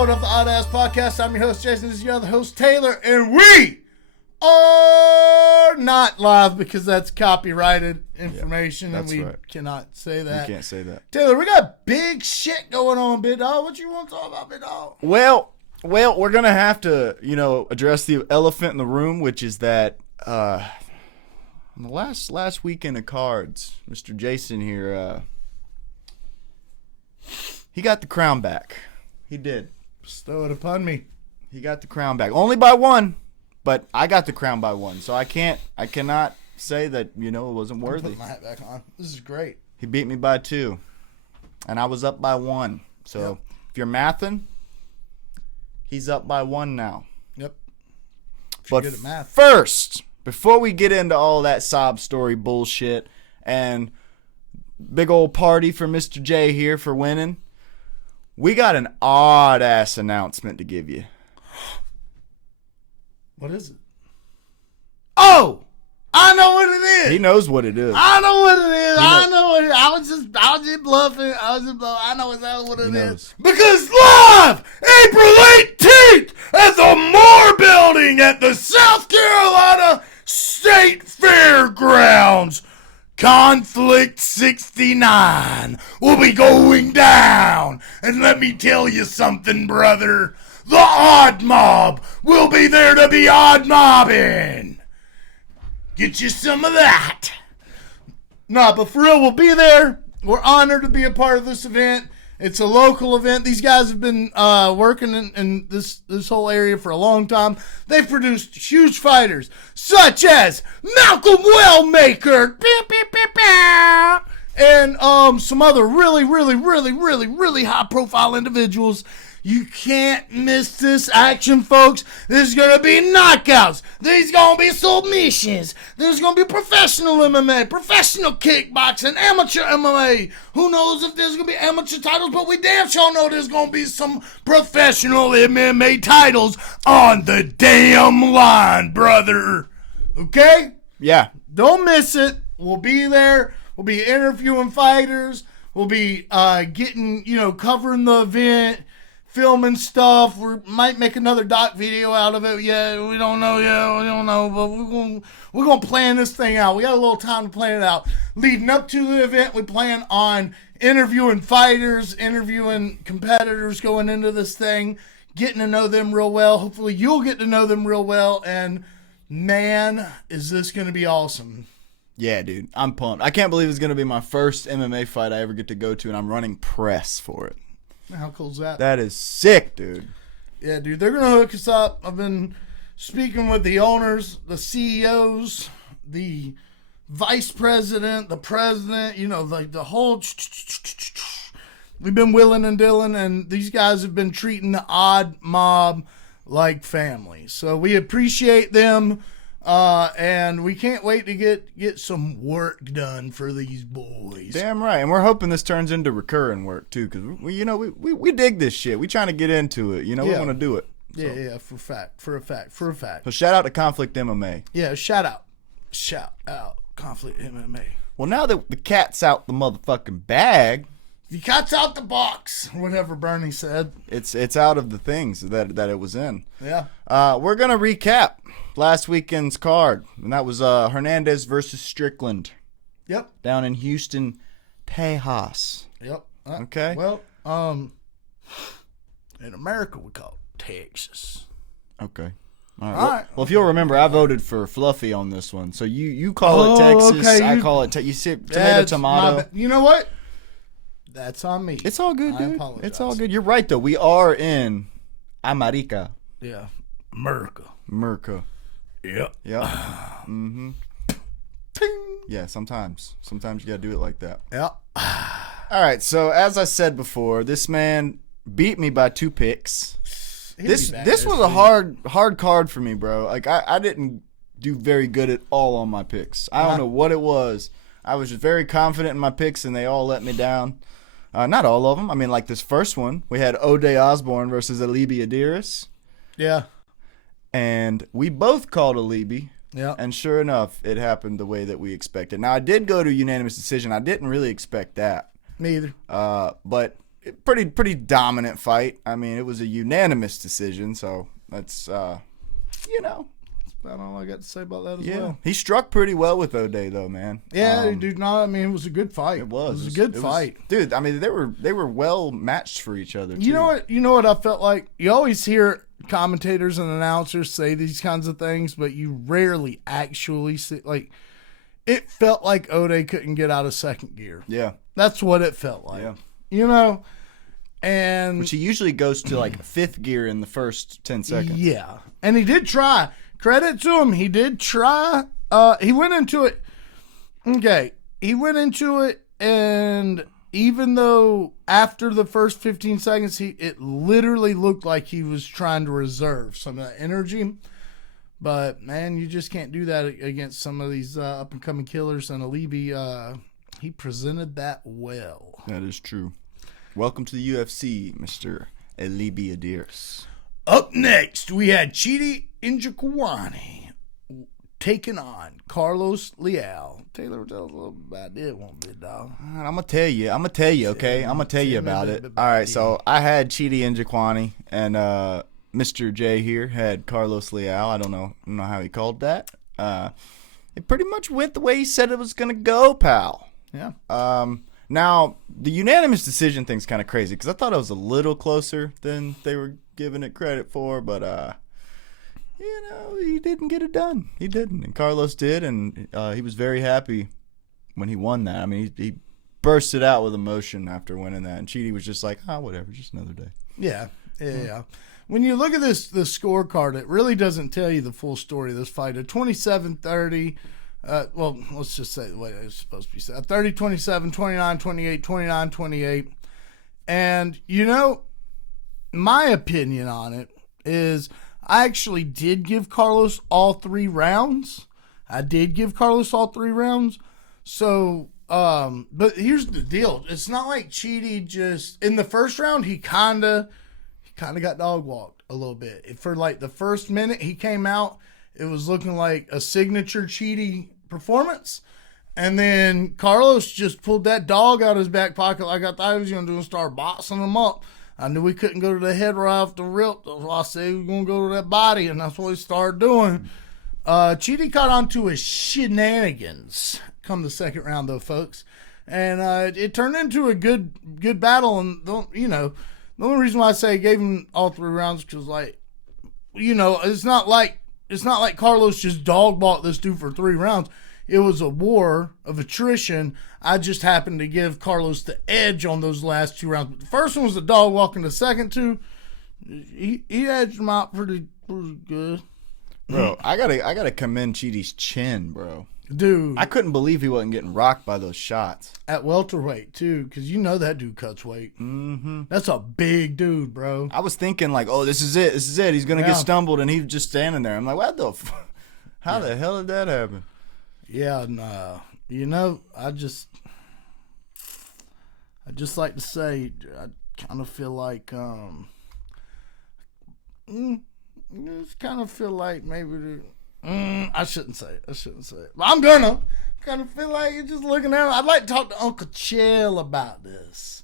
episode of the Oddass podcast. I'm your host, Jason. This is your other host, Taylor, and we are not live because that's copyrighted information, and we cannot say that. You can't say that. Taylor, we got big shit going on, big dog. What you want to talk about, big dog? Well, we're gonna have to, address the elephant in the room, which is that on the last weekend of cards, Mr. Jason here, he got the crown back. He did. Bestow it upon me. He got the crown back. Only by one, but I got the crown by one. So I cannot say that, it wasn't worthy. Put my hat back on. This is great. He beat me by 2. And I was up by 1. So if you're mathing, he's up by 1 now. Yep. But good at math. First, before we get into all that sob story bullshit and big old party for Mr. J here for winning, we got an odd-ass announcement to give you. What is it? Oh! I know what it is! He knows what it is. I know what it is. I know what it is. I was just bluffing. I know exactly what it is. Because live April 18th at the Moore Building at the South Carolina State Fairgrounds, Conflict 69 will be going down. And let me tell you something, brother. The Odd Mob will be there to be odd mobbing. Get you some of that. Nah, but for real, we'll be there. We're honored to be a part of this event. It's a local event. These guys have been working in this whole area for a long time. They've produced huge fighters such as Malcolm Wellmaker and some other really high-profile individuals. You can't miss this action, folks. There's going to be knockouts. There's going to be submissions. There's going to be professional MMA, professional kickboxing, amateur MMA. Who knows if there's going to be amateur titles, but we damn sure know there's going to be some professional MMA titles on the damn line, brother. Okay? Yeah. Don't miss it. We'll be there. We'll be interviewing fighters. We'll be getting, covering the event. Filming stuff. We might make another doc video out of it. Yeah, we don't know. But we're gonna plan this thing out. We got a little time to plan it out. Leading up to the event, we plan on interviewing fighters, interviewing competitors going into this thing, getting to know them real well. Hopefully, you'll get to know them real well. And man, is this gonna be awesome. Yeah, dude. I'm pumped. I can't believe it's gonna be my first MMA fight I ever get to go to, and I'm running press for it. How cool is that? That is sick, dude. Yeah, dude. They're going to hook us up. I've been speaking with the owners, the CEOs, the vice president, the president, like the whole... We've been willing and dealing, and these guys have been treating the Odd Mob like family. So we appreciate them, and we can't wait to get some work done for these boys. Damn right, and we're hoping this turns into recurring work too, because we dig this shit. We trying to get into it. We want to do it. So. Yeah, for a fact. So shout out to Conflict MMA. Yeah, shout out, Conflict MMA. Well, now that the cat's out the motherfucking bag, the cat's out the box, whatever Bernie said. It's out of the things that it was in. Yeah. We're gonna recap last weekend's card, and that was Hernandez versus Strickland. Yep. Down in Houston, Tejas. Yep. Okay. Well, in America we call it Texas. Okay. All right. Well, if you'll remember, I voted for Fluffy on this one, so you call it Texas. Okay. I call it. You see tomato. You know what? That's on me. It's all good, dude. I apologize. It's all good. You're right, though. We are in America. Yeah. America. Yep. Yeah. Mm-hmm. Yeah, sometimes. Sometimes you gotta do it like that. Yep. All right, so as I said before, this man beat me by 2 picks. This was a hard card for me, bro. Like, I didn't do very good at all on my picks. I don't know what it was. I was just very confident in my picks, and they all let me down. Not all of them. I mean, like this first one, we had Oddass versus Alibi Adiris. Yeah. And we both called Alibi. Yeah. And sure enough, it happened the way that we expected. Now, I did go to unanimous decision. I didn't really expect that. Me either. But pretty dominant fight. I mean, it was a unanimous decision, so that's That's about all I got to say about that as well. He struck pretty well with O'Day though, man. Yeah, dude. No, I mean, it was a good fight. It was a good fight, dude. I mean, they were well matched for each other. Too. You know what I felt like? You always hear commentators and announcers say these kinds of things, but you rarely actually see. Like, it felt like O'Day couldn't get out of second gear. Yeah, that's what it felt like. Yeah. And which he usually goes to like fifth gear in the first 10 seconds. Yeah, and he did try. Credit to him, he did try. He went into it. Okay, he went into it, and even though after the first 15 seconds, it literally looked like he was trying to reserve some of that energy. But man, you just can't do that against some of these up and coming killers. And Alibi, he presented that well. That is true. Welcome to the UFC, Mr. Alibi Adires. Up next, we had Chidi Njokuani taking on Carlos Leal. Taylor, tell us a little bit about it, one bit, dog. I'm gonna tell you, okay? I'm gonna tell you about it. All right, so I had Chidi Njokuani, and Mr. J here had Carlos Leal. I don't know how he called that. It pretty much went the way he said it was gonna go, pal. Yeah. Now, the unanimous decision thing's kind of crazy because I thought it was a little closer than they were giving it credit for, but he didn't get it done. He didn't, and Carlos did, and he was very happy when he won that. I mean, he bursted out with emotion after winning that, and Chidi was just like, whatever, just another day. Yeah. When you look at the scorecard, it really doesn't tell you the full story of this fight. A 27-30. Well, let's just say the way it's supposed to be said. 30-27, 29-28, 29-28. And, my opinion on it is I actually did give Carlos all 3 rounds. So, but here's the deal. It's not like Chidi just, in the first round, he kind of got dog walked a little bit. For like the first minute he came out, it was looking like a signature Chidi performance. And then Carlos just pulled that dog out of his back pocket like I thought he was going to do and start boxing him up. I knew we couldn't go to the head right off the rip. So I said we were going to go to that body, and that's what he started doing. Chidi caught on to his shenanigans come the second round, though, folks. And it turned into a good battle. And, the only reason why I say I gave him all 3 rounds because, it's not like Carlos just dog walked this dude for 3 rounds. It was a war of attrition. I just happened to give Carlos the edge on those last 2 rounds. But the first one was a dog walk, and the second 2, he edged him out pretty good. Bro, I gotta commend Chidi's chin, bro. Dude, I couldn't believe he wasn't getting rocked by those shots. At welterweight, too, because that dude cuts weight. Mm-hmm. That's a big dude, bro. I was thinking, like, oh, this is it. He's going to get stumbled, and he's just standing there. I'm like, what the How the hell did that happen? Yeah, no. I just like to say, I kind of feel like, maybe I shouldn't say it. But I'm gonna kind of feel like you're just looking at him. I'd like to talk to Uncle Chell about this.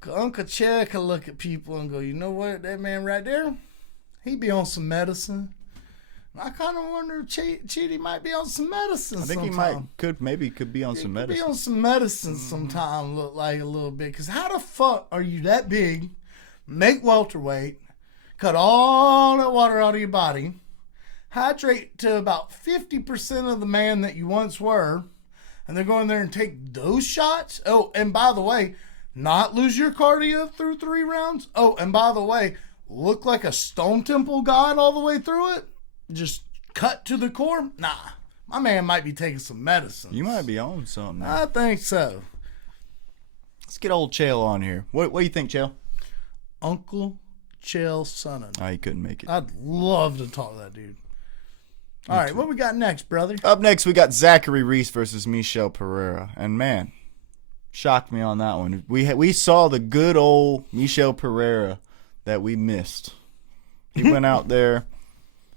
Cause Uncle Chell can look at people and go, you know what, that man right there, he be on some medicine. I kind of wonder if Chidi might be on some medicine. I think sometime. he could be on some medicine. Be on some medicine sometime. Look like a little bit. Cause how the fuck are you that big? Make welterweight, cut all that water out of your body, hydrate to about 50% of the man that you once were, and they're going there and take those shots. Oh, and by the way, not lose your cardio through 3 rounds. Oh, and by the way, look like a Stone Temple god all the way through it. Just cut to the core. Nah, my man might be taking some medicine. You might be on something. I think so. Let's get old Chael on here. What do you think, Chael? Uncle Chael Sonnen. Oh, he couldn't make it. I'd love to talk to that dude. All right, what we got next, brother? Up next, we got Zachary Reese versus Michel Pereira. And, man, shocked me on that one. We saw the good old Michel Pereira that we missed. He went out there,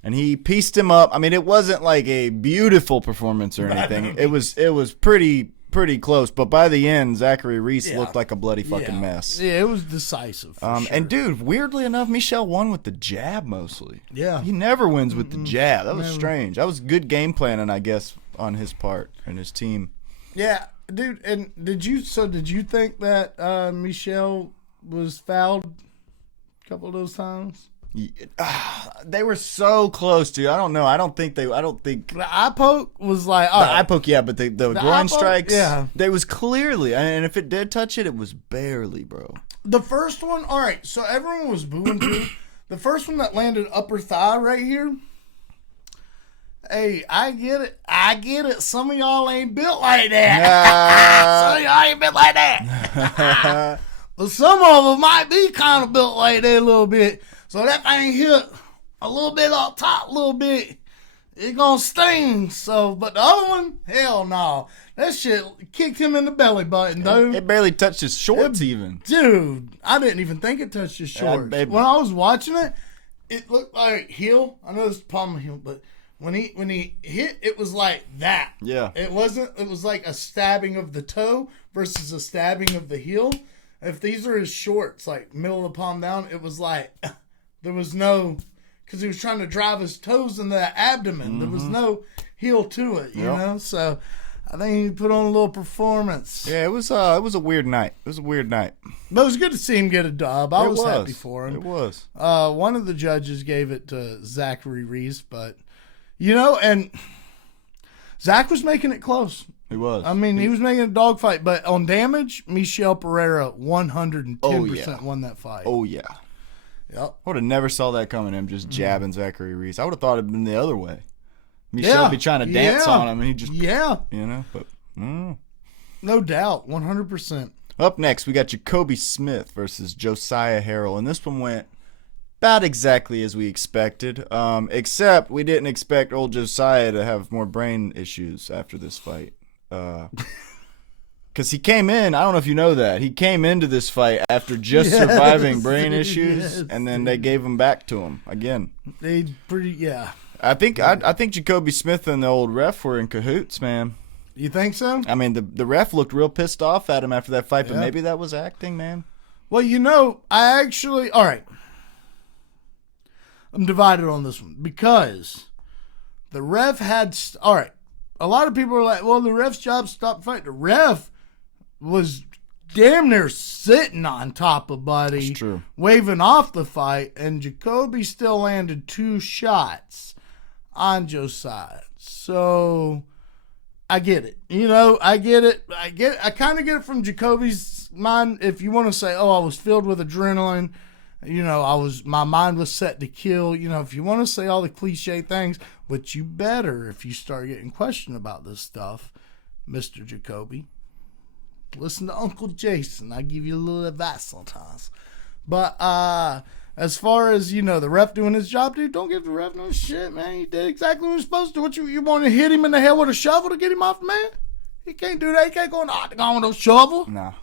and he pieced him up. I mean, it wasn't like a beautiful performance or anything. It was pretty pretty close, but by the end, Zachary Reese looked like a bloody fucking mess. Yeah, it was decisive. For sure. And dude, weirdly enough, Michel won with the jab mostly. Yeah, he never wins with the jab. That was strange. That was good game planning, I guess, on his part and his team. Yeah, dude. And did you think that Michel was fouled a couple of those times? They were so close, dude. I don't know. I don't think the eye poke was like eye poke, yeah, but the groin strikes, yeah, they was clearly, and if it did touch it, it was barely, bro. The first one, all right. So everyone was booing too. The first one that landed upper thigh right here. Hey, I get it. Some of y'all ain't built like that. Some of y'all ain't built like that. But some of them might be kind of built like that a little bit. So that thing hit a little bit up top, a little bit. It gonna sting. So, but the other one, hell no. That shit kicked him in the belly button, dude. It barely touched his shorts even. Dude, I didn't even think it touched his shorts. When I was watching it, it looked like heel. I know it's palm heel, but when he hit, it was like that. Yeah. It was like a stabbing of the toe versus a stabbing of the heel. If these are his shorts, like middle of the palm down, it was like there was no, because he was trying to drive his toes in the abdomen. There was no heel to it, you know? So I think he put on a little performance. Yeah, it was a weird night. It was a weird night. But it was good to see him get a dub. I was happy for him. It was. One of the judges gave it to Zachary Reese, but, you know, and Zach was making it close. He was. I mean, he was making a dogfight, but on damage, Michel Pereira 110% won that fight. Oh, yeah. Yep. I would have never saw that coming, him just jabbing Zachary Reese. I would have thought it had been the other way. Michel would be trying to dance on him, and he just... Yeah. You know, but... No doubt, 100%. Up next, we got Jacoby Smith versus Josiah Harrell, and this one went about exactly as we expected, except we didn't expect old Josiah to have more brain issues after this fight. Because he came in, I don't know if you know that, he came into this fight after just surviving brain issues, and then they gave him back to him again. I think Jacoby Smith and the old ref were in cahoots, man. You think so? I mean, the ref looked real pissed off at him after that fight, but maybe that was acting, man. Well, you know, all right. I'm divided on this one because the ref had, all right. A lot of people are like, well, the ref's job stopped fighting. The ref was damn near sitting on top of Buddy. That's true. Waving off the fight, and Jacoby still landed 2 shots on Josiah. So I get it. You know, I get it. I kind of get it from Jacoby's mind. If you want to say, oh, I was filled with adrenaline, you know, my mind was set to kill. You know, if you want to say all the cliche things, which you better if you start getting questioned about this stuff, Mr. Jacoby. Listen to Uncle Jason. I give you a little advice sometimes. But as far as, you know, the ref doing his job, dude, don't give the ref no shit, man. He did exactly what he was supposed to. What you want to hit him in the head with a shovel to get him off, man? He can't do that. He can't go in the octagon with a shovel. No.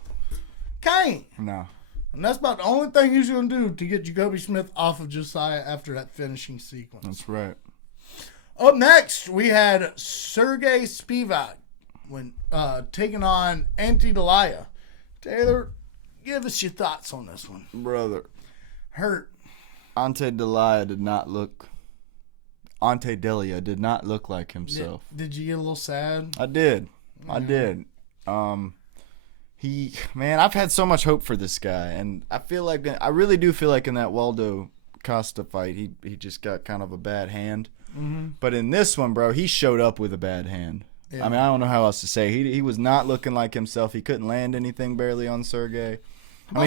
Can't. No. And that's about the only thing he's going to do to get Jacoby Smith off of Josiah after that finishing sequence. That's right. Up next, we had Sergey Spivak when taking on Ante Delia. Taylor, give us your thoughts on this one. Brother. Hurt. Ante Delia did not look like himself. Did you get a little sad? I did. I did. I've had so much hope for this guy, and I really do feel like in that Waldo Costa fight, he just got kind of a bad hand. Mm-hmm. But in this one, bro, he showed up with a bad hand. Yeah. I mean, I don't know how else to say. He was not looking like himself. He couldn't land anything barely on Sergey.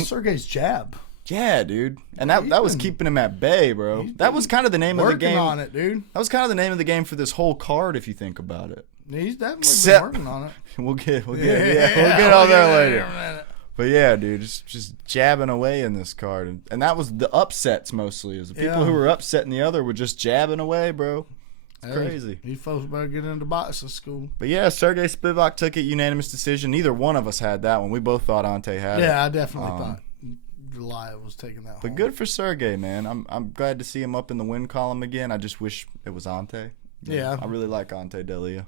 Sergey's jab. Yeah, dude. And that was keeping him at bay, bro. That was kind of the name of the game. Working on it, dude. That was kind of the name of the game for this whole card, if you think about it. He's definitely been working on it. We'll get all there later. But yeah, dude, just jabbing away in this card. And that was the upsets mostly. Is the people who were upsetting the other were just jabbing away, bro. It's crazy. You folks better get into boxing school. But yeah, Sergey Spivak took it unanimous decision. Neither one of us had that one. We both thought Ante had it. Yeah, I definitely thought Delia was taking that. But good for Sergey, man. I'm glad to see him up in the win column again. I just wish it was Ante. Yeah. I really like Ante Delia.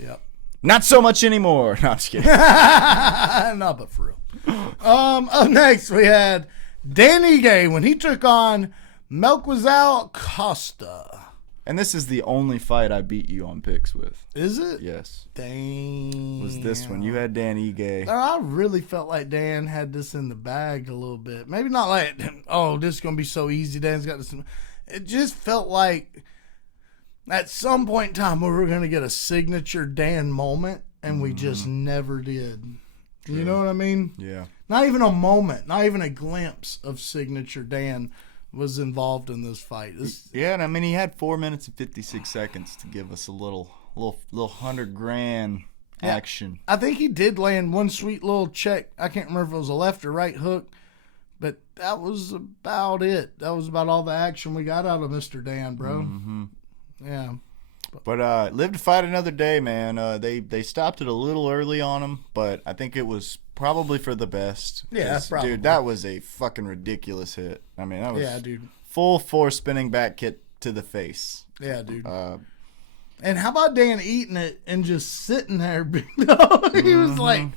Yep. Not so much anymore. No, I'm just kidding. No, but for real. Up next, we had Dan Ige when he took on Melquizael Costa. And this is the only fight I beat you on picks with. Is it? Yes. Dang. Was this one. You had Dan Ige. I really felt like Dan had this in the bag a little bit. Maybe not like, oh, this is going to be so easy. Dan's got this. It just felt like at some point in time we were going to get a signature Dan moment, and we just never did. True. You know what I mean? Yeah. Not even a moment, not even a glimpse of signature Dan was involved in this fight. Yeah, and I mean, he had 4 minutes and 56 seconds to give us a little $100,000 action. I think he did land one sweet little check. I can't remember if it was a left or right hook, but that was about it. That was about all the action we got out of Mr. Dan, bro. Mm-hmm. Yeah. But live to fight another day, man. They stopped it a little early on him, but I think it was probably for the best. Yeah, probably. Dude, that was a fucking ridiculous hit. I mean, that was dude. Full force spinning back kick to the face. Yeah, dude. And how about Dan eating it and just sitting there? He was like,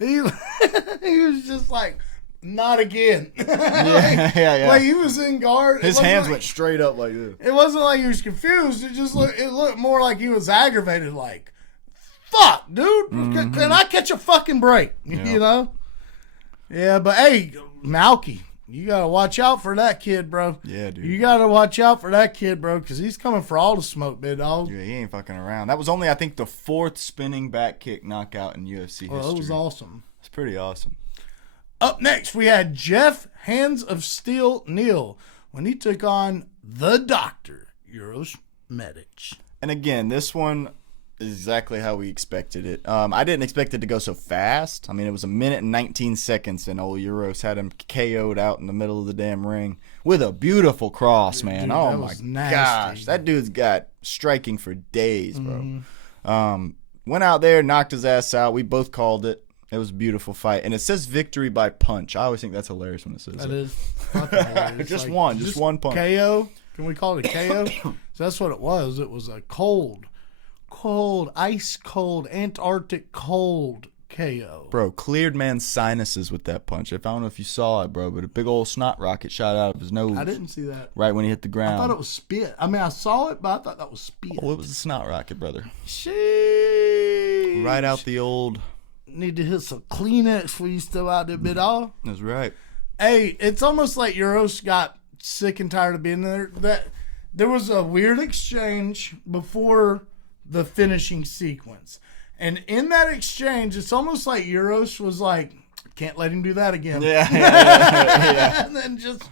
he was just like, not again. Yeah. Like he was in guard. His hands went straight up like this. It wasn't like he was confused. It looked more like he was aggravated. Like, fuck, dude. Can I catch a fucking break? Yeah. You know? Yeah, but hey, Malky, you got to watch out for that kid, bro. Yeah, dude. You got to watch out for that kid, bro, because he's coming for all the smoke, big dog. Yeah, he ain't fucking around. That was only, I think, the 4th spinning back kick knockout in UFC history. Well, it was awesome. It's pretty awesome. Up next, we had Jeff Hands of Steel Neal when he took on the Doctor, Uros Medic. And again, this one is exactly how we expected it. I didn't expect it to go so fast. I mean, it was 1 minute and 19 seconds, and old Uros had him KO'd out in the middle of the damn ring with a beautiful cross, man. Dude, oh, my gosh. That dude's got striking for days, bro. Went out there, knocked his ass out. We both called it. It was a beautiful fight. And it says victory by punch. I always think that's hilarious when it says that. That is fucking hilarious. Just like, one punch. KO? Can we call it a KO? So that's what it was. It was a cold, ice cold, Antarctic cold KO. Bro, cleared man's sinuses with that punch. I don't know if you saw it, bro, but a big old snot rocket shot out of his nose. I didn't see that. Right when he hit the ground. I thought it was spit. I mean, I saw it, but I thought that was spit. Oh, it was a snot rocket, brother. Sheesh. Right out the old... Need to hit some Kleenex for you still out there, bit off. That's right. Hey, it's almost like Uros got sick and tired of being there. That there was a weird exchange before the finishing sequence, and in that exchange, it's almost like Uros was like, "Can't let him do that again." Yeah. And then just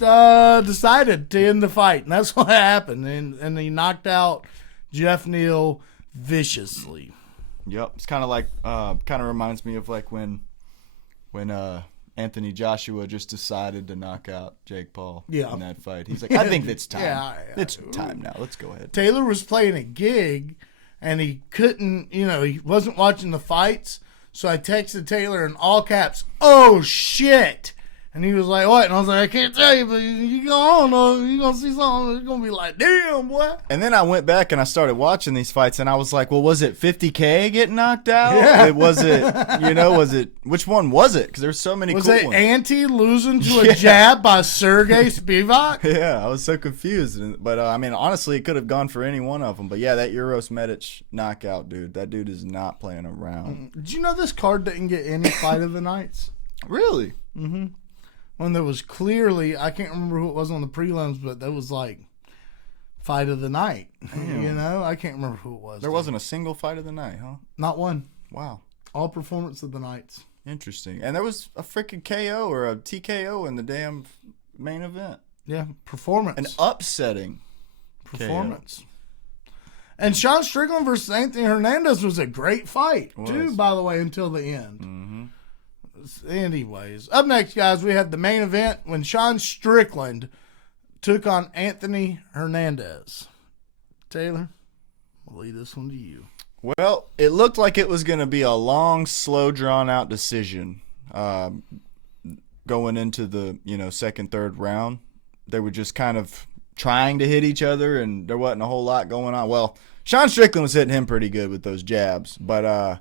decided to end the fight, and that's what happened. And he knocked out Jeff Neal viciously. Yep, it's kind of like, kind of reminds me of like when Anthony Joshua just decided to knock out Jake Paul in that fight. He's like, I think it's time. Yeah. It's time now. Let's go ahead. Taylor was playing a gig, and he couldn't, he wasn't watching the fights, so I texted Taylor in all caps, "Oh, shit." And he was like, "What?" And I was like, "I can't tell you, but you go on, you're going to see something. It's going to be like, damn, boy." And then I went back and I started watching these fights, and I was like, well, was it 50K getting knocked out? Yeah. Was it, which one was it? Because there's so many was cool it ones. Ante losing to a jab by Sergey Spivak? Yeah, I was so confused. But, I mean, honestly, it could have gone for any one of them. But, yeah, that Uros Medic knockout, dude. That dude is not playing around. Did you know this card didn't get any fight of the nights? Really? Mm-hmm. When there was clearly, I can't remember who it was on the prelims, but there was like fight of the night. Damn. I can't remember who it was. There wasn't a single fight of the night, huh? Not one. Wow. All performance of the nights. Interesting. And there was a freaking KO or a TKO in the damn main event. Yeah, performance. An upsetting performance. KO. And Sean Strickland versus Anthony Hernandez was a great fight, too, by the way, until the end. Mm-hmm. Anyways, up next, guys, we had the main event when Sean Strickland took on Anthony Hernandez. Taylor, I'll leave this one to you. Well, it looked like it was going to be a long, slow, drawn-out decision going into the second, third round. They were just kind of trying to hit each other, and there wasn't a whole lot going on. Well, Sean Strickland was hitting him pretty good with those jabs, but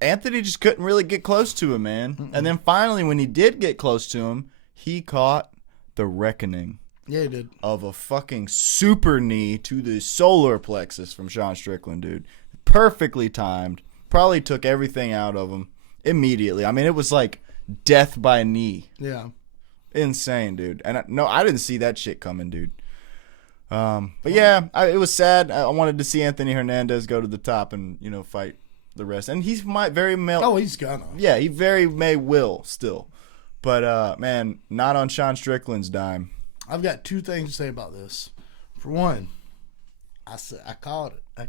Anthony just couldn't really get close to him, man. Mm-mm. And then finally, when he did get close to him, he caught the reckoning. Yeah, he did. Of a fucking super knee to the solar plexus from Sean Strickland, dude. Perfectly timed. Probably took everything out of him immediately. I mean, it was like death by knee. Yeah. Insane, dude. And I didn't see that shit coming, dude. But yeah, it was sad. I wanted to see Anthony Hernandez go to the top and, fight the rest. And he's he's gonna. Yeah, he very may will still. But, man, not on Sean Strickland's dime. I've got two things to say about this. For one, I called it. I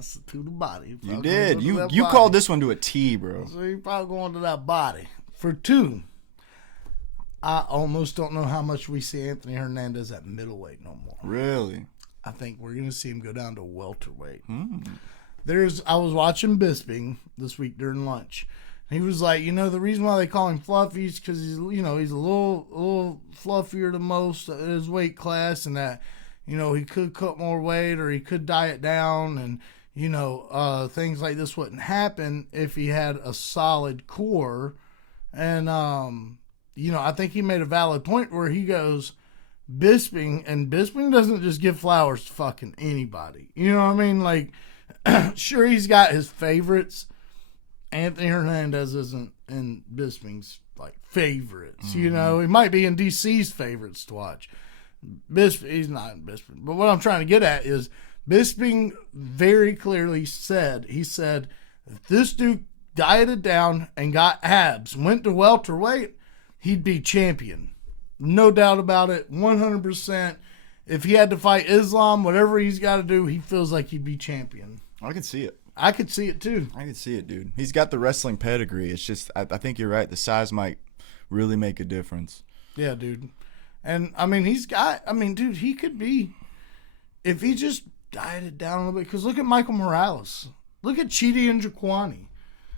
said to the body. You did. You called this one to a T, bro. So you probably going to that body. For two, I almost don't know how much we see Anthony Hernandez at middleweight no more. Really? I think we're going to see him go down to welterweight. I was watching Bisping this week during lunch. He was like, the reason why they call him Fluffy is because he's a little fluffier than most of his weight class, and that, he could cut more weight or he could diet down, and, things like this wouldn't happen if he had a solid core. And, I think he made a valid point where he goes, Bisping doesn't just give flowers to fucking anybody. You know what I mean? Like, sure, he's got his favorites. Anthony Hernandez isn't in Bisping's favorites. Mm-hmm. He might be in DC's favorites to watch. He's not in Bisping. But what I'm trying to get at is Bisping very clearly said, if this dude dieted down and got abs, went to welterweight, he'd be champion. No doubt about it. 100%. If he had to fight Islam, whatever he's got to do, he feels like he'd be champion. I can see it. I could see it too. I could see it, dude. He's got the wrestling pedigree. It's just, I think you're right. The size might really make a difference. Yeah, dude. And, dude, he could be, if he just dieted down a little bit, because look at Michael Morales. Look at Chidi and Jaquani.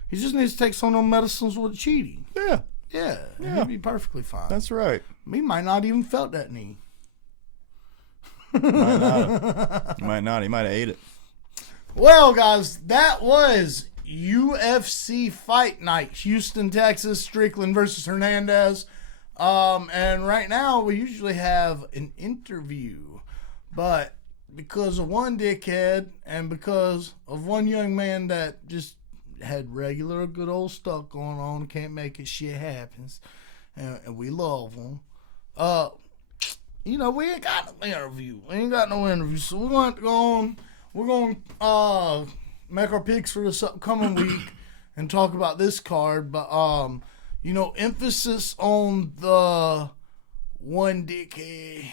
He just needs to take some of those medicines with Chidi. Yeah. Yeah. He'd be perfectly fine. That's right. He might not even felt that knee. Might not. He might not. He might have ate it. Well, guys, that was UFC Fight Night, Houston, Texas, Strickland versus Hernandez. And right now, we usually have an interview. But because of one dickhead and because of one young man that just had regular good old stuff going on, can't make it, shit happens, and we love him, we ain't got no interview. So we're going to go on. We're going to make our picks for this upcoming week and talk about this card. But, emphasis on the one dickhead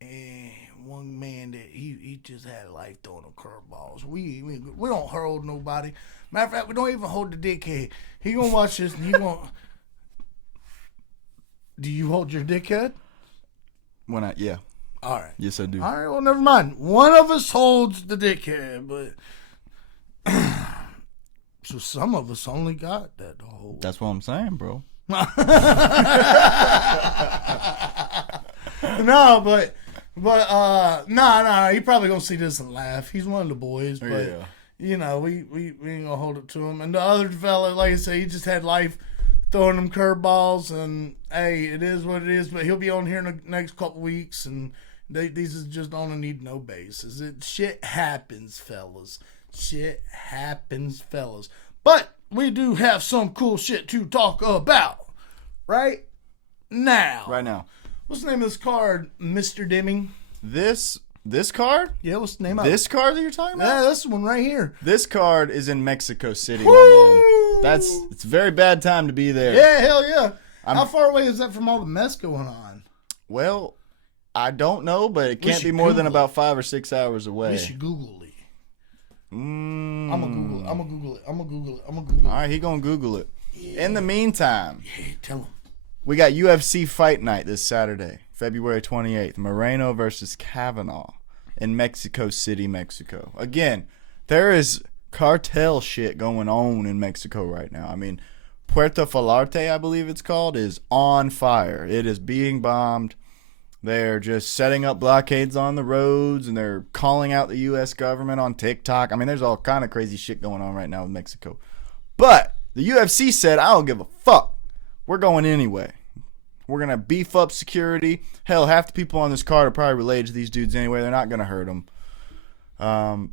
and one man that he just had life throwing him curveballs. We don't hold nobody. Matter of fact, we don't even hold the dickhead. He going to watch this and he going to... Do you hold your dickhead? Yeah. All right. Yes, I do. All right, well, never mind. One of us holds the dickhead, but... So some of us only got that to hold. That's what I'm saying, bro. No, but he probably gonna see this and laugh. He's one of the boys, but we ain't gonna hold it to him. And the other fella, like I say, he just had life throwing them curveballs, and hey, it is what it is. But he'll be on here in the next couple weeks, and these is just on a need-to-know basis. Shit happens, fellas. Shit happens, fellas. But we do have some cool shit to talk about right now. Right now. What's the name of this card, Mr. Deming? This card? Yeah, what's the name of it? This card that you're talking about? Yeah, this one right here. This card is in Mexico City, my man. It's a very bad time to be there. Yeah, hell yeah. How far away is that from all the mess going on? Well, I don't know, but it can't be more than about 5 or 6 hours away. We should Google it. I'm gonna Google it. All right, he gonna Google it. Yeah. In the meantime, tell him. We got UFC Fight Night this Saturday, February 28th. Moreno versus Kavanaugh in Mexico City, Mexico. Again, there is cartel shit going on in Mexico right now. I mean, Puerto Vallarta, I believe it's called, is on fire. It is being bombed. They're just setting up blockades on the roads, and they're calling out the U.S. government on TikTok. I mean, there's all kind of crazy shit going on right now with Mexico. But the UFC said, I don't give a fuck. We're going anyway. We're going to beef up security. Hell, half the people on this card are probably related to these dudes anyway. They're not going to hurt them. They're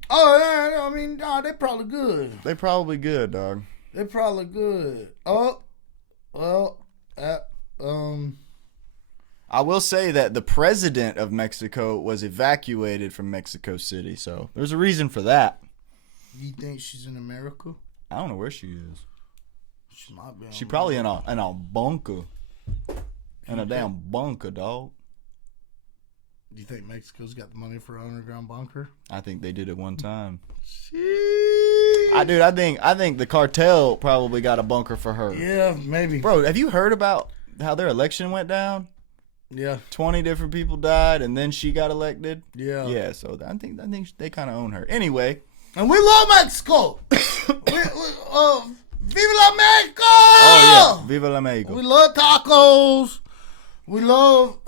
probably good. They're probably good, dog. They're probably good. Oh, well, I will say that the president of Mexico was evacuated from Mexico City, so there's a reason for that. You think she's in America? I don't know where she is. She might be. She probably in a bunker. In a damn bunker, dog. Do you think Mexico's got the money for an underground bunker? I think they did it one time. Sheesh. I think the cartel probably got a bunker for her. Yeah, maybe. Bro, have you heard about how their election went down? Yeah. 20 different people died, and then she got elected. Yeah. Yeah, so I think they kind of own her. Anyway. And we love Mexico. Viva la Mexico! Oh, yeah. Viva la Mexico. We love tacos. We love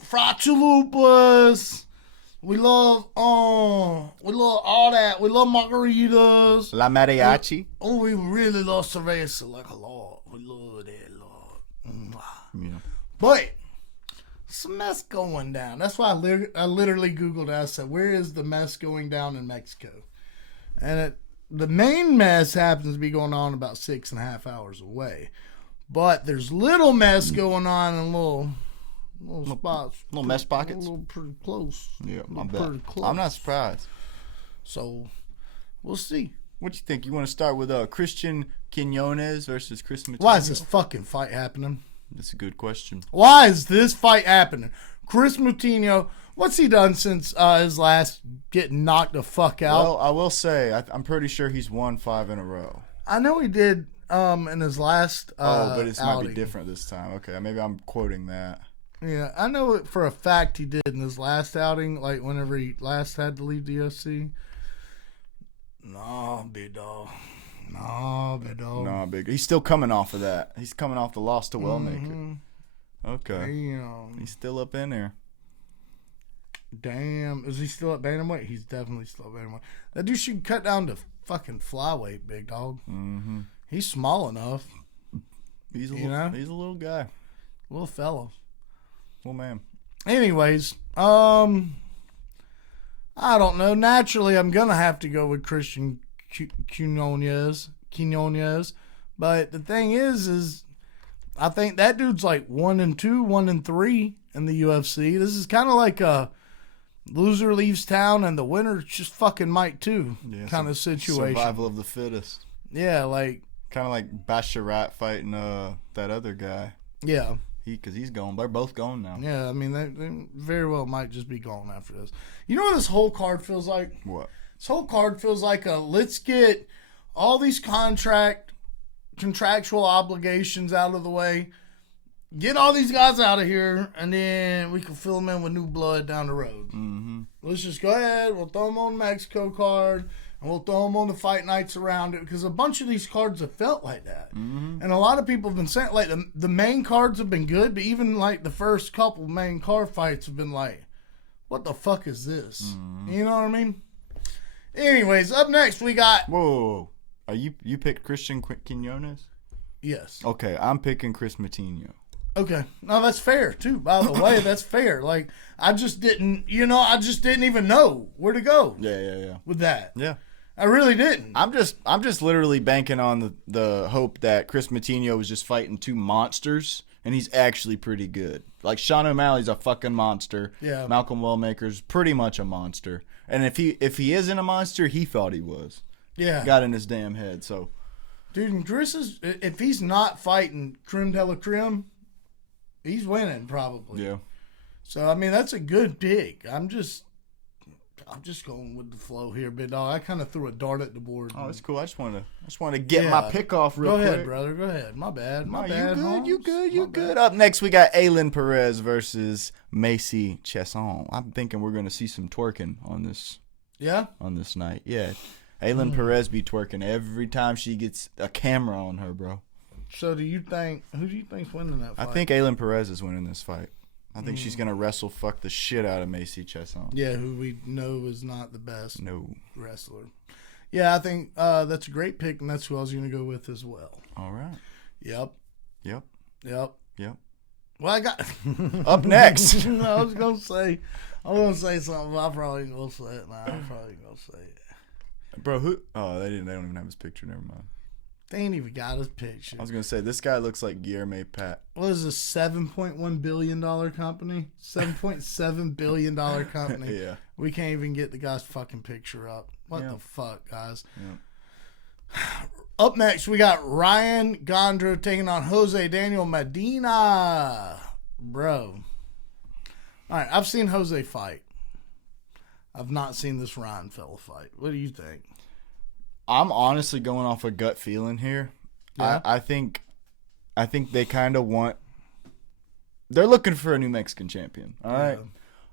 fried chalupas. We love all that. We love margaritas. La mariachi. We really love cerveza like a lot. We love that a lot. Yeah. But some mess going down. That's why I literally Googled it. I said, where is the mess going down in Mexico? And the main mess happens to be going on about 6.5 hours away. But there's little mess going on in little spots. Little mess pockets? A little pretty close. Yeah, I bet. I'm not surprised. So, we'll see. What you think? You want to start with Christian Quinones versus Chris Moutinho? Why is this fucking fight happening? That's a good question. Why is this fight happening? Chris Moutinho, what's he done since his last getting knocked the fuck out? Well, I will say, I'm pretty sure he's won 5 in a row. I know he did in his last but it might outing. be different this time. Okay, maybe I'm quoting that. Yeah, I know it for a fact he did in his last outing, like whenever he last had to leave the UFC. No, big dog. No, big. He's still coming off of that. He's coming off the loss to Wellmaker. Mm-hmm. Okay. Damn. He's still up in there. Damn. Is he still at bantamweight? He's definitely still at bantamweight. That dude should cut down to fucking flyweight, big dog. Mm-hmm. He's small enough. He's a little guy. Little fella. Little man. Anyways, I don't know. Naturally, I'm going to have to go with Christian Quinones. But the thing is I think that dude's like 1-2, 1-3 in the UFC. This is kind of like a loser leaves town and the winner just fucking might too kind of situation. Survival of the fittest. Yeah, like. Kind of like Basharat fighting that other guy. Yeah. Because he's gone. They're both gone now. Yeah, I mean, they very well might just be gone after this. You know what this whole card feels like? What? This whole card feels like let's get all these contractual obligations out of the way, get all these guys out of here, and then we can fill them in with new blood down the road. Mm-hmm. Let's just go ahead. We'll throw them on the Mexico card, and we'll throw them on the fight nights around it, because a bunch of these cards have felt like that. Mm-hmm. And a lot of people have been saying, like, the main cards have been good, but even, like, the first couple main card fights have been like, what the fuck is this? Mm-hmm. You know what I mean? Anyways, up next we got... Whoa. You picked Christian Quinones? Yes. Okay, I'm picking Chris Moutinho. Okay. No, that's fair, too. By the way, that's fair. Like, I just didn't even know where to go. Yeah. With that. Yeah. I really didn't. I'm just literally banking on the hope that Chris Moutinho was just fighting two monsters, and he's actually pretty good. Like, Sean O'Malley's a fucking monster. Yeah. Malcolm Wellmaker's pretty much a monster. And if he isn't a monster, he thought he was. Yeah. Got in his damn head, so. Dude, and Chris if he's not fighting creme de la creme, he's winning probably. Yeah. So, I mean, that's a good pick. I'm just going with the flow here, big dog. I kind of threw a dart at the board. Oh, that's cool. I just want to get my pick off real quick. Go ahead, brother. Go ahead. My bad. You good. Up next, we got Aylin Perez versus Macy Chiasson. I'm thinking we're going to see some twerking on this. Yeah? On this night. Yeah. Aylin Perez be twerking every time she gets a camera on her, bro. So who do you think's winning that fight? I think Aylin Perez is winning this fight. I think she's going to wrestle fuck the shit out of Macy Chiasson. Yeah, who we know is not the best wrestler. Yeah, I think that's a great pick, and that's who I was going to go with as well. All right. Yep. Well, I got up next. I was going to say something, but I probably ain't going to say it. Nah, I probably ain't going to say it. Bro, who? Oh, they don't even have his picture. Never mind. They ain't even got his picture. I was going to say, this guy looks like Guillermo Pat. What is this, $7.1 billion company? $7.7 billion company. Yeah. We can't even get the guy's fucking picture up. What the fuck, guys? Yeah. Up next, we got Ryan Gondro taking on Jose Daniel Medina. Bro. All right, I've seen Jose fight. I've not seen this Ryan fella fight. What do you think? I'm honestly going off a gut feeling here. Yeah. I think they kind of want. They're looking for a new Mexican champion. All right.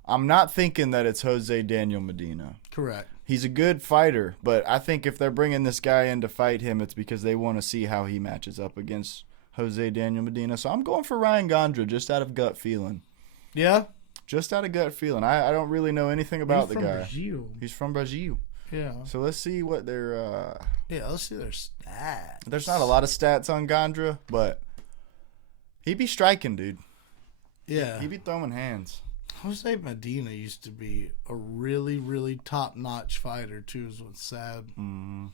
I'm not thinking that it's Jose Daniel Medina. Correct. He's a good fighter, but I think if they're bringing this guy in to fight him, it's because they want to see how he matches up against Jose Daniel Medina. So I'm going for Ryan Gondra just out of gut feeling. Yeah? Just out of gut feeling. I don't really know anything about the guy. Brazil. He's from Brazil. Yeah. So let's see what their let's see their stats. There's not a lot of stats on Gondra, but he be striking, dude. Yeah. He be throwing hands. Jose Medina used to be a really, really top-notch fighter, too, is what's sad. Mm-hmm.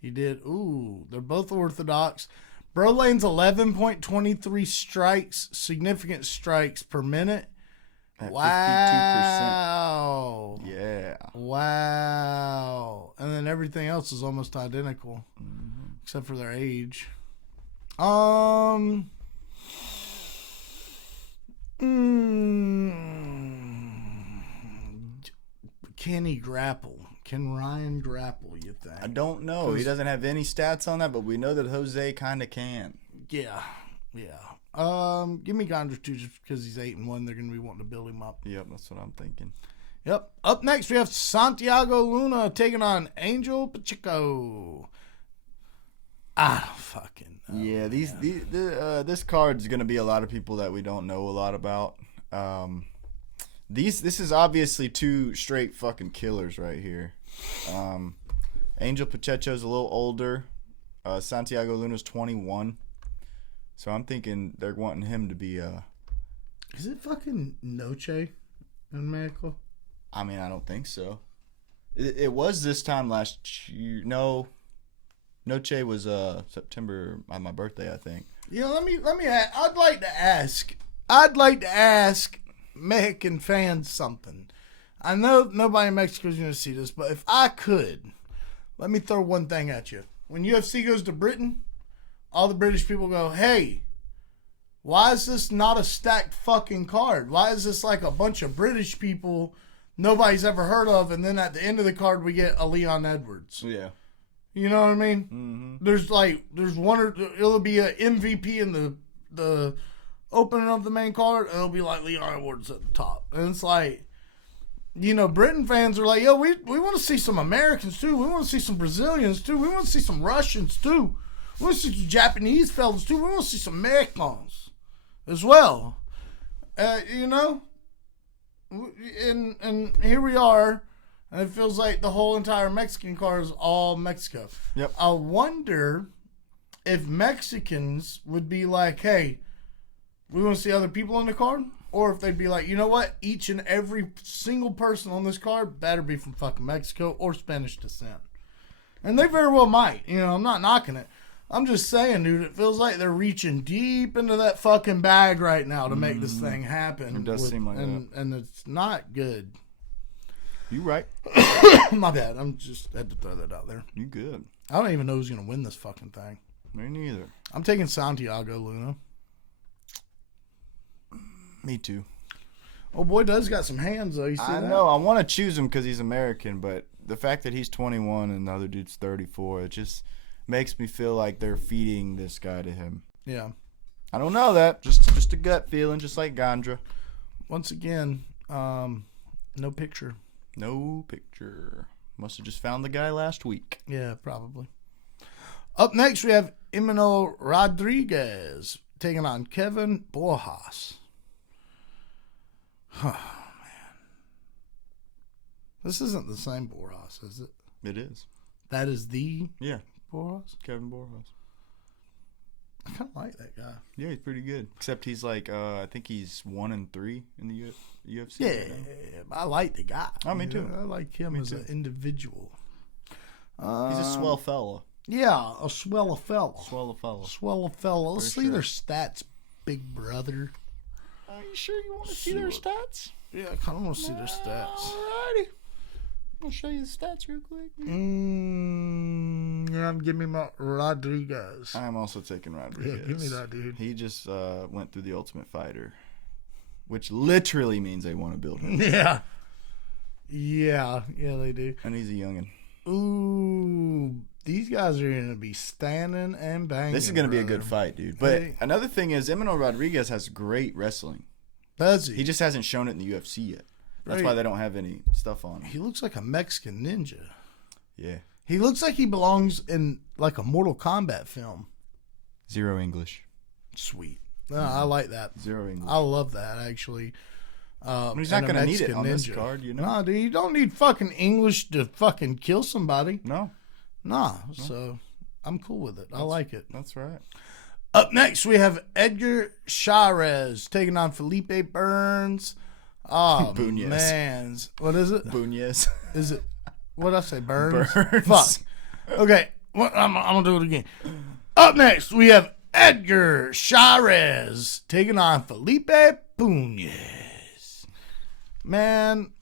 He did. Ooh, they're both orthodox. Brolane's 11.23 strikes, significant strikes per minute. At wow. 52%. Yeah. Wow. And then everything else is almost identical, except for their age. Can he grapple? Can Ryan grapple, you think? I don't know. He doesn't have any stats on that, but we know that Jose kind of can. Yeah. Give me Gondra too, just because he's 8-1. They're going to be wanting to build him up. Yep, that's what I'm thinking. Yep. Up next, we have Santiago Luna taking on Angel Pacheco. I don't fucking know. Yeah, this card is going to be a lot of people that we don't know a lot about. This is obviously two straight fucking killers right here. Angel Pacheco's a little older. Santiago Luna's 21. So I'm thinking they're wanting him to be Is it fucking Noche in Mexico? I mean, I don't think so. It was this time last year. No. Noche was September, my birthday, I think. Let me I'd like to ask Mexican fans something. I know nobody in Mexico is going to see this, but if I could, let me throw one thing at you. When UFC goes to Britain, all the British people go, hey, why is this not a stacked fucking card? Why is this like a bunch of British people nobody's ever heard of, and then at the end of the card we get a Leon Edwards? Yeah. You know what I mean? Mm-hmm. There's one or it'll be a MVP in the opening of the main card, and it'll be like Leon Edwards at the top. And it's like, Britain fans are like, yo, we want to see some Americans too. We want to see some Brazilians too. We want to see some Russians too. We want to see some Japanese fellas too. We want to see some Mexicans as well. And here we are, and it feels like the whole entire Mexican card is all Mexico. Yep. I wonder if Mexicans would be like, hey, we want to see other people on the card, or if they'd be like, you know what, each and every single person on this card better be from fucking Mexico or Spanish descent. And they very well might. I'm not knocking it. I'm just saying, dude, it feels like they're reaching deep into that fucking bag right now to make this thing happen. It does seem like that. And it's not good. You right. My bad. I'm just had to throw that out there. You good. I don't even know who's going to win this fucking thing. Me neither. I'm taking Santiago Luna. Me too. Oh, boy, does got some hands, though. You see that? I know. I want to choose him because he's American, but the fact that he's 21 and the other dude's 34, it just makes me feel like they're feeding this guy to him. Yeah. I don't know that. Just a gut feeling, just like Gondra. Once again, no picture. No picture. Must have just found the guy last week. Yeah, probably. Up next, we have Emmanuel Rodriguez taking on Kevin Borjas. Oh, man. This isn't the same Borjas, is it? It is. That is the Borjas? Kevin Borjas. I kind of like that guy. Yeah, he's pretty good. Except he's like, I think he's 1-3 in the UFC. Yeah, right, I like the guy. Oh, me too. I like him as an individual. He's a swell fella. Yeah, a swell fella. Swell fella. Swell fella. Let's see their stats, big brother. Are you sure you want to see their stats? Yeah, I kind of want to see their stats. Alrighty. I'll show you the stats real quick. Yeah, give me my Rodriguez. I'm also taking Rodriguez. Yeah, give me that, dude. He just went through the Ultimate Fighter, which literally means they want to build him. Yeah. Yeah, they do. And he's a youngin'. Ooh, these guys are going to be standing and banging. This is going to be a good fight, dude. But another thing is, Emmanuel Rodriguez has great wrestling. Does he? He just hasn't shown it in the UFC yet. That's why they don't have any stuff on him. He looks like a Mexican ninja. Yeah. He looks like he belongs in like a Mortal Kombat film. Zero English. Sweet. No, I like that. Zero English. I love that, actually. He's not going to need it on this card, you know? Nah, dude, you don't need fucking English to fucking kill somebody. No. Nah, so I'm cool with it. I like it. That's right. Up next, we have Edgar Chairez taking on Felipe Burns. Oh, Bunez. man. What is it? Bunez. Is it? What did I say? Burns? Burns. Fuck. Okay, I'm going to do it again. Up next, we have Edgar Chairez taking on Felipe Bunez. Man,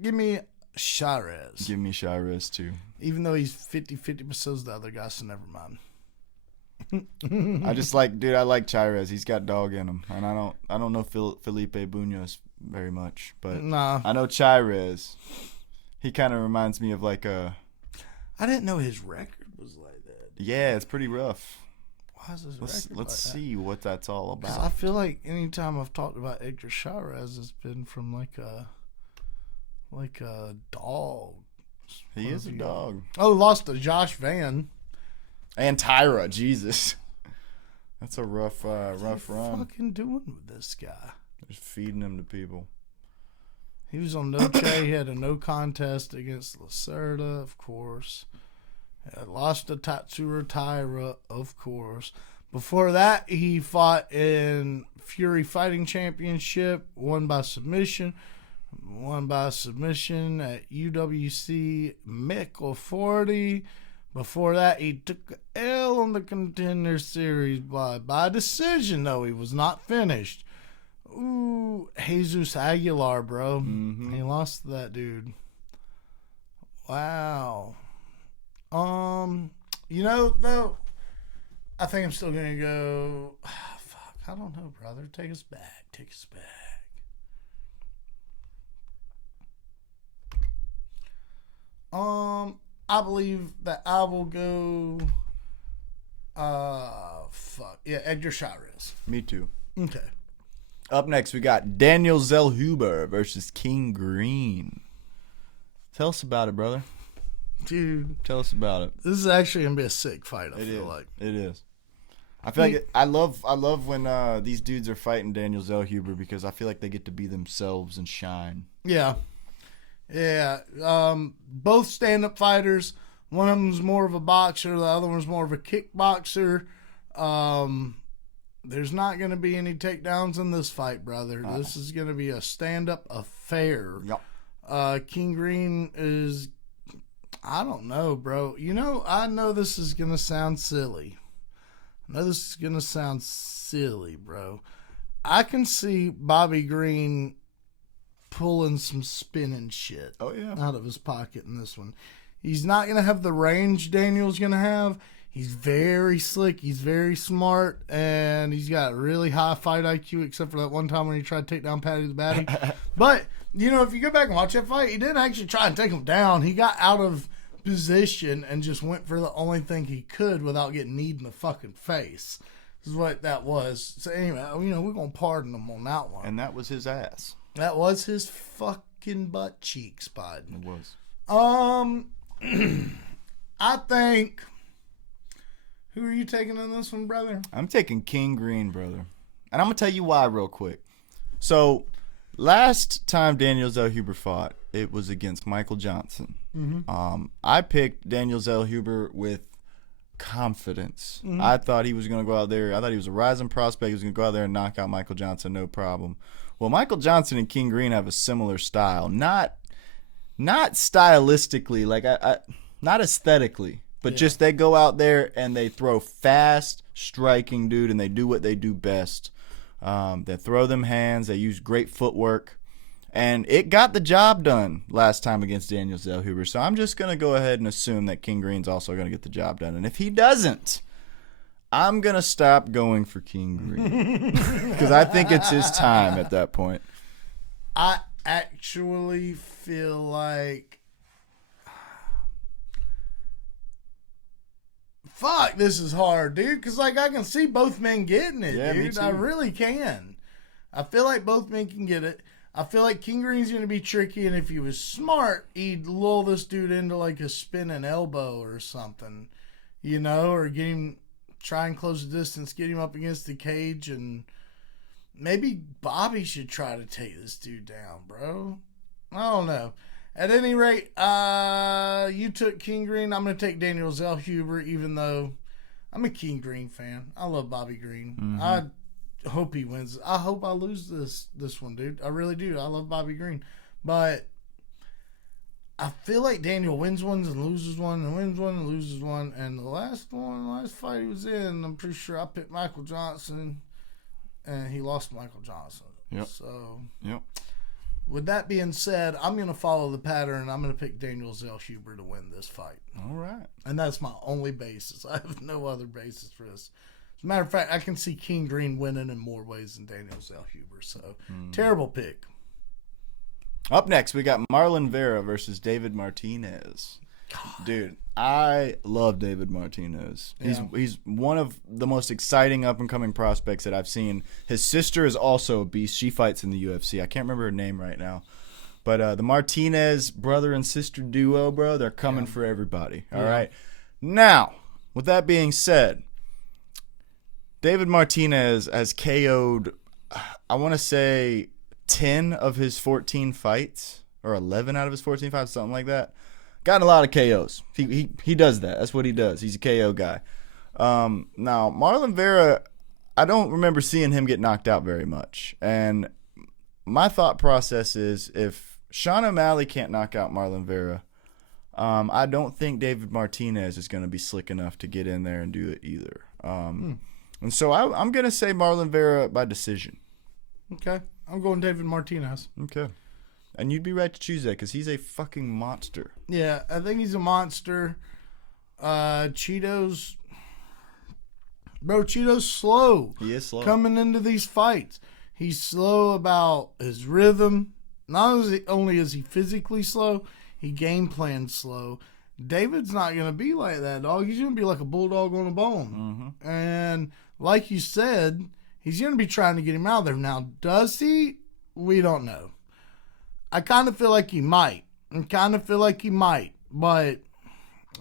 give me Chairez. Give me Chairez too. Even though he's 50% as the other guy, so never mind. I just like, dude. I like Chairez. He's got dog in him, and I don't know Felipe Bunez very much, but nah. I know Chairez. He kind of reminds me of like a. I didn't know his record was like that. Yeah, it's pretty rough. Why is his record? Let's see what that's all about. I feel like anytime I've talked about Edgar Chairez, it's been from like a dog. He is a dog. Oh, lost to Josh Van. And Tyra, Jesus. That's a rough run. What are you fucking doing with this guy? Just feeding him to people. He was on Noche. He had a no contest against Lacerda, of course. Lost to Tatsuro Tyra, of course. Before that, he fought in Fury Fighting Championship, won by submission. Won by submission at UWC Mickle 40. Before that, he took an L on the Contender Series by decision, though. He was not finished. Ooh, Jesus Aguilar, bro. Mm-hmm. He lost to that dude. Wow. You know, though, I think I'm still going to go... fuck, I don't know, brother. Take us back. Take us back. I believe that I will go. Edgar Chairez. Me too. Okay. Up next, we got Daniel Zellhuber versus King Green. Tell us about it, brother. Dude, tell us about it. This is actually gonna be a sick fight. I feel like it is. I feel like I love when these dudes are fighting Daniel Zellhuber because I feel like they get to be themselves and shine. Yeah. Yeah, both stand-up fighters. One of them's more of a boxer. The other one's more of a kickboxer. There's not going to be any takedowns in this fight, brother. This is going to be a stand-up affair. Yep. King Green is, I don't know, bro. You know, I know this is going to sound silly. Bro. I can see Bobby Green pulling some spinning shit out of his pocket in this one. He's not going to have the range Daniel's going to have. He's very slick. He's very smart. And he's got really high fight IQ, except for that one time when he tried to take down Patty the Batty. But, you know, if you go back and watch that fight, he didn't actually try and take him down. He got out of position and just went for the only thing he could without getting kneed in the fucking face. This is what that was. So anyway, you know, we're going to pardon him on that one. And that was his ass. That was his fucking butt cheeks, bud. It was. I think. Who are you taking in this one, brother? I'm taking King Green, brother. And I'm going to tell you why real quick. So, last time Daniel Zellhuber fought, it was against Michael Johnson. I picked Daniel Zellhuber with confidence. I thought he was going to go out there. I thought he was a rising prospect. He was going to go out there and knock out Michael Johnson, no problem. Well, Michael Johnson and King Green have a similar style. Not stylistically, like not aesthetically, but just they go out there and they throw fast, striking, dude, and they do what they do best. They throw them hands. They use great footwork. And it got the job done last time against Daniel Zellhuber. So I'm just going to go ahead and assume that King Green's also going to get the job done. And if he doesn't, I'm going to stop going for King Green. Because I think it's his time at that point. I actually feel like... Fuck, this is hard, dude. Because, like, I can see both men getting it, dude. Me too. I really can. I feel like both men can get it. I feel like King Green's going to be tricky, and if he was smart, he'd lull this dude into, like, a spinning elbow or something, you know, or get him, try and close the distance, get him up against the cage, and maybe Bobby should try to take this dude down, bro. I don't know. At any rate, you took King Green. I'm going to take Daniel Zellhuber, even though I'm a King Green fan. I love Bobby Green. I hope he wins. I hope I lose this one, dude. I really do. I love Bobby Green. But I feel like Daniel wins one and loses one and wins one and loses one. And the last fight he was in, I'm pretty sure I picked Michael Johnson, and he lost Michael Johnson. Yep. So, yep. With that being said, I'm going to follow the pattern. I'm going to pick Daniel Zellhuber to win this fight. All right. And that's my only basis. I have no other basis for this. As a matter of fact, I can see King Green winning in more ways than Daniel Zellhuber. So, terrible pick. Up next, we got Marlon Vera versus David Martinez. God. Dude, I love David Martinez. He's one of the most exciting up-and-coming prospects that I've seen. His sister is also a beast. She fights in the UFC. I can't remember her name right now. But the Martinez brother and sister duo, bro, they're coming for everybody. All right? Now, with that being said, David Martinez has KO'd, I want to say, 10 of his 14 fights, or 11 out of his 14 fights, something like that. Got a lot of KOs. He does that. That's what he does. He's a KO guy. Now, Marlon Vera, I don't remember seeing him get knocked out very much. And my thought process is if Sean O'Malley can't knock out Marlon Vera, I don't think David Martinez is going to be slick enough to get in there and do it either. And so I'm going to say Marlon Vera by decision. Okay. I'm going David Martinez. Okay. And you'd be right to choose that because he's a fucking monster. Yeah, I think he's a monster. Cheeto's slow. He is slow. Coming into these fights. He's slow about his rhythm. Not only is he physically slow, he game plans slow. David's not going to be like that, dog. He's going to be like a bulldog on a bone. And like you said, he's going to be trying to get him out of there. Now, does he? We don't know. I kind of feel like he might. But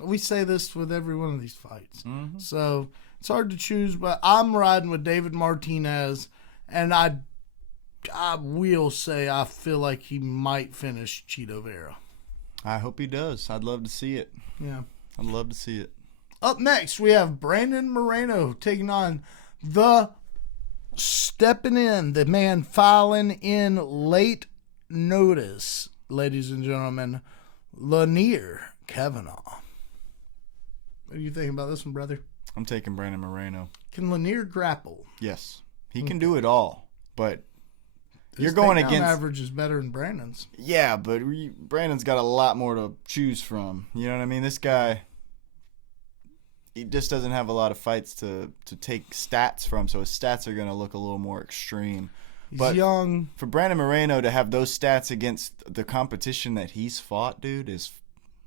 we say this with every one of these fights. So it's hard to choose, but I'm riding with David Martinez, and I will say I feel like he might finish Cheeto Vera. I hope he does. I'd love to see it. Yeah. I'd love to see it. Up next, we have Brandon Moreno taking on the man filing in late notice, ladies and gentlemen, Lanier Kavanaugh. What do you think about this one, brother? I'm taking Brandon Moreno. Can Lanier grapple? Yes. He can do it all, but His you're going takedown against... average is better than Brandon's. Yeah, but Brandon's got a lot more to choose from. You know what I mean? This guy, he just doesn't have a lot of fights to take stats from, so his stats are going to look a little more extreme. He's young. For Brandon Moreno to have those stats against the competition that he's fought, dude, is...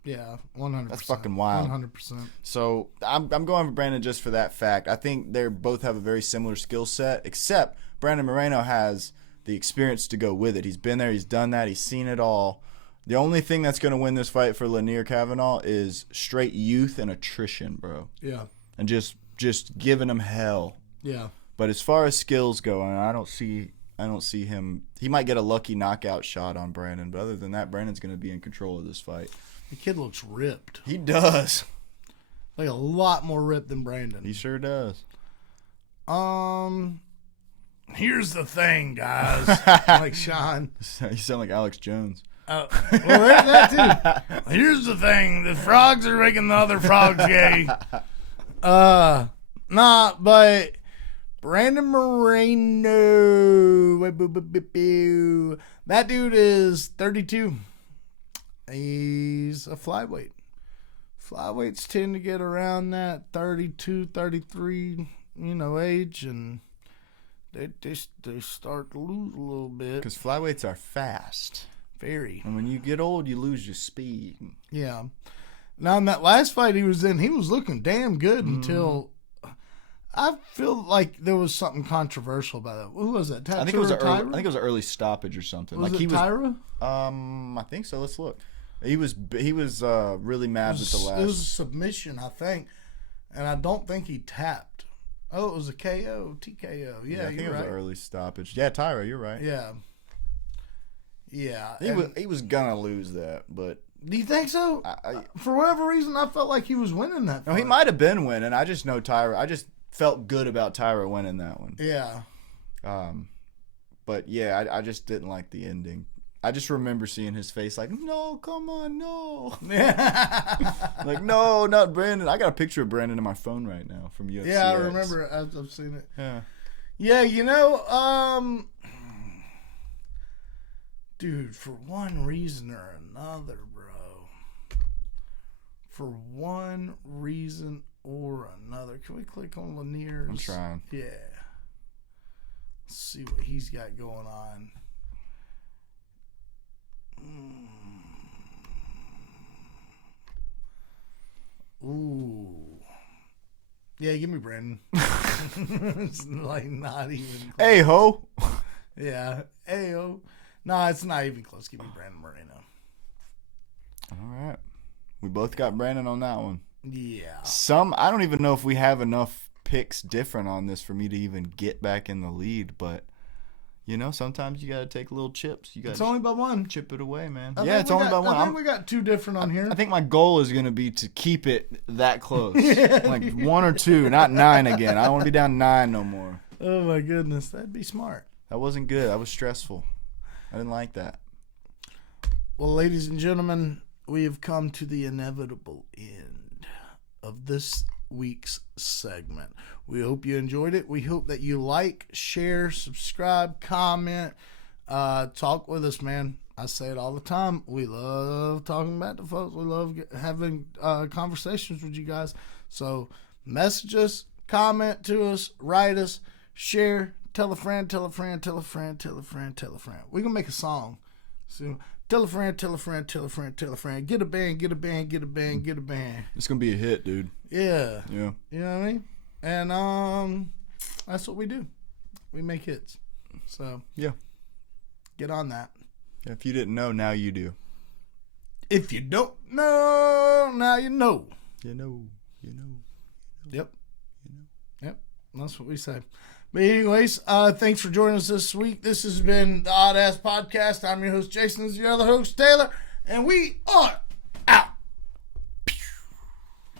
Yeah, 100%. That's fucking wild. 100%. So I'm going for Brandon just for that fact. I think they both have a very similar skill set, except Brandon Moreno has the experience to go with it. He's been there. He's done that. He's seen it all. The only thing that's going to win this fight for Lanier Kavanaugh is straight youth and attrition, bro. Yeah. And just giving him hell. Yeah. But as far as skills go, I don't see him. He might get a lucky knockout shot on Brandon, but other than that, Brandon's going to be in control of this fight. The kid looks ripped. He does. Like a lot more ripped than Brandon. He sure does. Here's the thing, guys. Like Sean. You sound like Alex Jones. Well, there's that too. Here's the thing. The frogs are making the other frogs gay. But Brandon Moreno. That dude is 32. He's a flyweight. Flyweights tend to get around that 32, 33, age, and they start to lose a little bit. Because flyweights are fast. Very. And when you get old, you lose your speed. Yeah. Now, in that last fight he was in, he was looking damn good until I feel like there was something controversial about that. Who was that? I think it was an early stoppage or something. Was it Tyra? I think so. Let's look. He was really mad with the last. It was a submission, I think, and I don't think he tapped. Oh, it was a KO, TKO. Yeah, I think it was an early stoppage. Yeah, Tyra, you're right. Yeah. Yeah. He was gonna lose that, but do you think so? For whatever reason, I felt like he was winning that fight. No, he might have been winning. I just know Tyra. I just felt good about Tyra winning that one. Yeah. But yeah, I just didn't like the ending. I just remember seeing his face like, no, come on, no. Like, no, not Brandon. I got a picture of Brandon in my phone right now from UFC. Yeah, I remember it. I've seen it. Yeah. Yeah, dude, for one reason or another, bro. For one reason or another. Can we click on Lanier's? I'm trying. Yeah. Let's see what he's got going on. Ooh. Yeah, give me Brandon. It's like not even close. Hey ho. Yeah. Hey ho. No, it's not even close. Give me Brandon Moreno. All right. We both got Brandon on that one. Yeah. I don't even know if we have enough picks different on this for me to even get back in the lead, but sometimes you got to take little chips. It's only by one. Chip it away, man. It's only by one. I think we got two different on here. I think my goal is going to be to keep it that close. Like 1 or 2, not 9 again. I don't want to be down 9 no more. Oh, my goodness. That'd be smart. That wasn't good. That was stressful. I didn't like that. Well, ladies and gentlemen, we have come to the inevitable end of this week's segment. We hope you enjoyed it. We hope that you like, share, subscribe, comment, talk with us, man. I say it all the time. We love talking about the folks. We love having conversations with you guys. So message us, comment to us, write us, share, tell a friend, tell a friend, tell a friend, tell a friend, tell a friend. We're going to make a song. So tell a friend, tell a friend, tell a friend, tell a friend. Get a band, get a band, get a band, get a band. It's going to be a hit, dude. Yeah. Yeah. You know what I mean? And that's what we do. We make hits. So yeah, get on that. If you didn't know, now you do. If you don't know, now you know. You know. Yep. Yep. That's what we say. But anyways, thanks for joining us this week. This has been the Oddass Podcast. I'm your host, Jason. This is your other host, Taylor. And we are